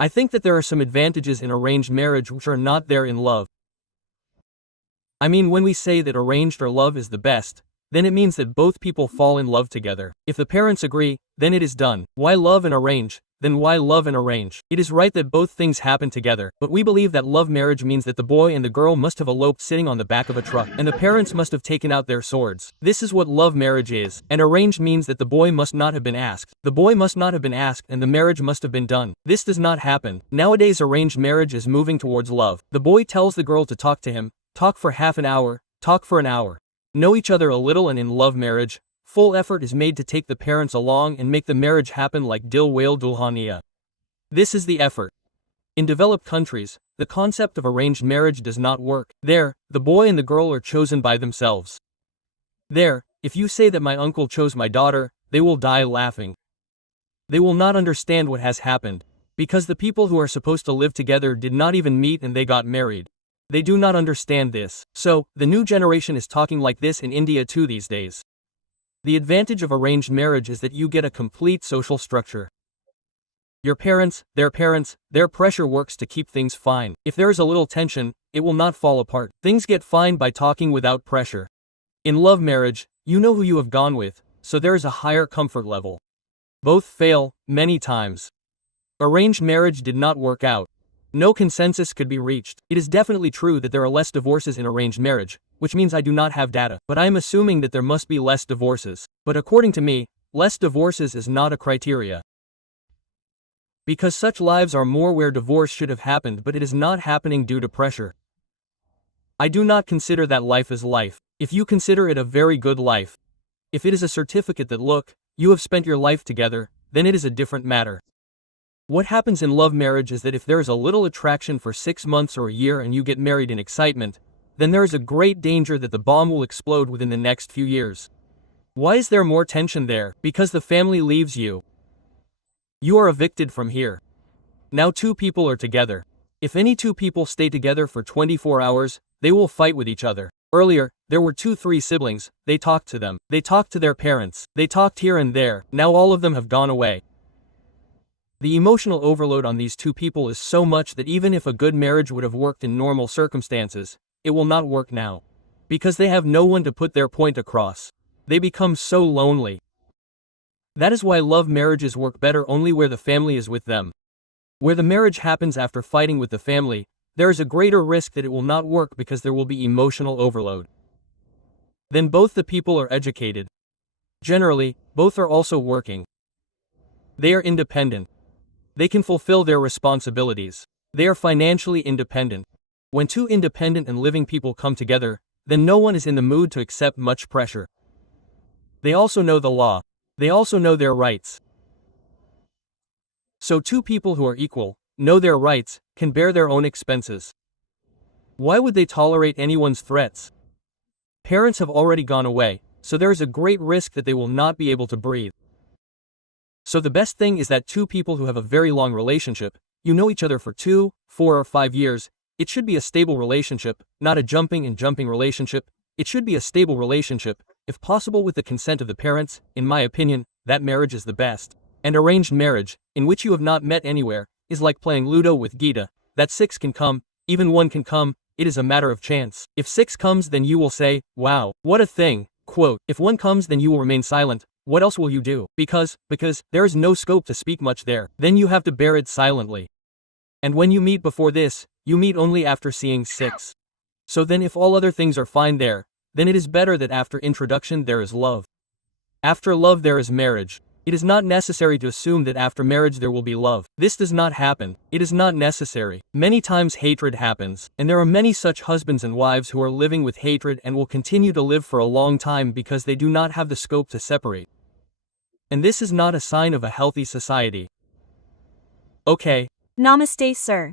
I think that there are some advantages in arranged marriage which are not there in love. I mean, when we say that arranged or love is the best, then it means that both people fall in love together. If the parents agree, then it is done. Why love and arrange? Then why love and arrange? It is right that both things happen together, but we believe that love marriage means that the boy and the girl must have eloped sitting on the back of a truck, and the parents must have taken out their swords. This is what love marriage is. And arranged means that the boy must not have been asked. The boy must not have been asked, and the marriage must have been done. This does not happen. Nowadays arranged marriage is moving towards love. The boy tells the girl to talk to him, talk for half an hour, talk for an hour. Know each other a little, and in love marriage, full effort is made to take the parents along and make the marriage happen like Dil Wale Dulhania. This is the effort. In developed countries, the concept of arranged marriage does not work. There, the boy and the girl are chosen by themselves. There, if you say that my uncle chose my daughter, they will die laughing. They will not understand what has happened, because the people who are supposed to live together did not even meet and they got married. They do not understand this. So, the new generation is talking like this in India too these days. The advantage of arranged marriage is that you get a complete social structure. Your parents, their pressure works to keep things fine. If there is a little tension, it will not fall apart. Things get fine by talking without pressure. In love marriage, you know who you have gone with, so there is a higher comfort level. Both fail, many times. Arranged marriage did not work out. No consensus could be reached. It is definitely true that there are less divorces in arranged marriage, which means I do not have data, but I am assuming that there must be less divorces. But according to me, less divorces is not a criteria. Because such lives are more where divorce should have happened, but it is not happening due to pressure. I do not consider that life as life. If you consider it a very good life, if it is a certificate that look, you have spent your life together, then it is a different matter. What happens in love marriage is that if there is a little attraction for 6 months or a year and you get married in excitement, then there is a great danger that the bomb will explode within the next few years. Why is there more tension there? Because the family leaves you. You are evicted from here. Now 2 people are together. If any 2 people stay together for 24 hours, they will fight with each other. Earlier, there were 2-3 siblings, they talked to them. They talked to their parents. They talked here and there. Now all of them have gone away. The emotional overload on these 2 people is so much that even if a good marriage would have worked in normal circumstances, it will not work now. Because they have no one to put their point across. They become so lonely. That is why love marriages work better only where the family is with them. Where the marriage happens after fighting with the family, there is a greater risk that it will not work because there will be emotional overload. Then both the people are educated. Generally, both are also working. They are independent. They can fulfill their responsibilities. They are financially independent. When 2 independent and living people come together, then no one is in the mood to accept much pressure. They also know the law. They also know their rights. So 2 people who are equal, know their rights, can bear their own expenses. Why would they tolerate anyone's threats? Parents have already gone away, so there is a great risk that they will not be able to breathe. So the best thing is that 2 people who have a very long relationship, you know each other for 2, 4 or 5 years, it should be a stable relationship, not a jumping relationship. It should be a stable relationship, if possible with the consent of the parents. In my opinion, that marriage is the best. And arranged marriage, in which you have not met anywhere, is like playing Ludo with Gita, that 6 can come, even 1 can come, it is a matter of chance. If 6 comes, then you will say, wow, what a thing. Quote, if 1 comes, then you will remain silent. What else will you do? Because there is no scope to speak much there. Then you have to bear it silently. And when you meet before this, you meet only after seeing 6. So then if all other things are fine there, then it is better that after introduction there is love. After love there is marriage. It is not necessary to assume that after marriage there will be love. This does not happen. It is not necessary. Many times hatred happens, and there are many such husbands and wives who are living with hatred and will continue to live for a long time because they do not have the scope to separate. And this is not a sign of a healthy society. Okay. Namaste, sir.